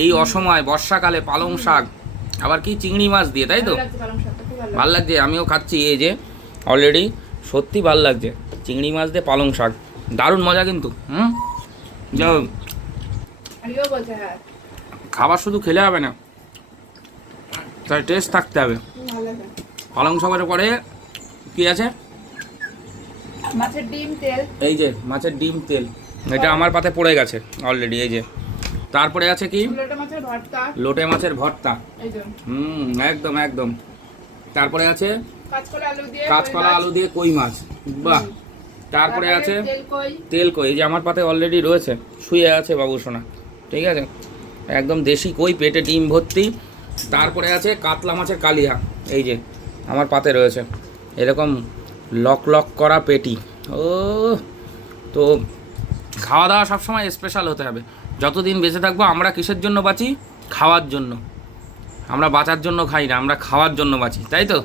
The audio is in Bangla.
এই অসময় বর্ষাকালে পালং শাক আবার কি চিংড়ি মাছ দিয়ে, তাই তো ভাল লাগছে। আমিও খাচ্ছি, এই যে অলরেডি সত্যি ভাল লাগছে। চিংড়ি মাছ দিয়ে পালং শাক দারুণ মজা কিন্তু। যাও, খাবার শুধু খেলে হবে না, তার টেস্ট থাকতে হবে। পালং শাকের পরে কি আছে? মাছের ডিম তেল। এই যে মাছের ডিম তেল, এটা আমার পাতে পড়ে গেছে অলরেডি। এই যে তারপরে আছে কি? লোটে মাছের ভর্তা। একদম একদম। তারপরে আছে কাঁচকলা আলু দিয়ে কই মাছ। বাহ। তারপরে আছে তেল কই, এই যে আমার পাতে অলরেডি রয়েছে, শুয়ে আছে বাবু সোনা। ঠিক আছে, একদম দেশি কই, পেটে ডিম ভর্তি। তারপরে আছে কাতলা মাছের কালিয়া, এই যে আমার পাতে রয়েছে, এরকম লক লক করা পেটি। ও তো খাওয়া দাওয়া সবসময় স্পেশাল হতে হবে। যতদিন বেঁচে থাকবো আমরা কিসের জন্য বাঁচি? খাওয়ার জন্য। আমরা বাঁচার জন্য খাই না, আমরা খাওয়ার জন্য বাঁচি, তাই তো?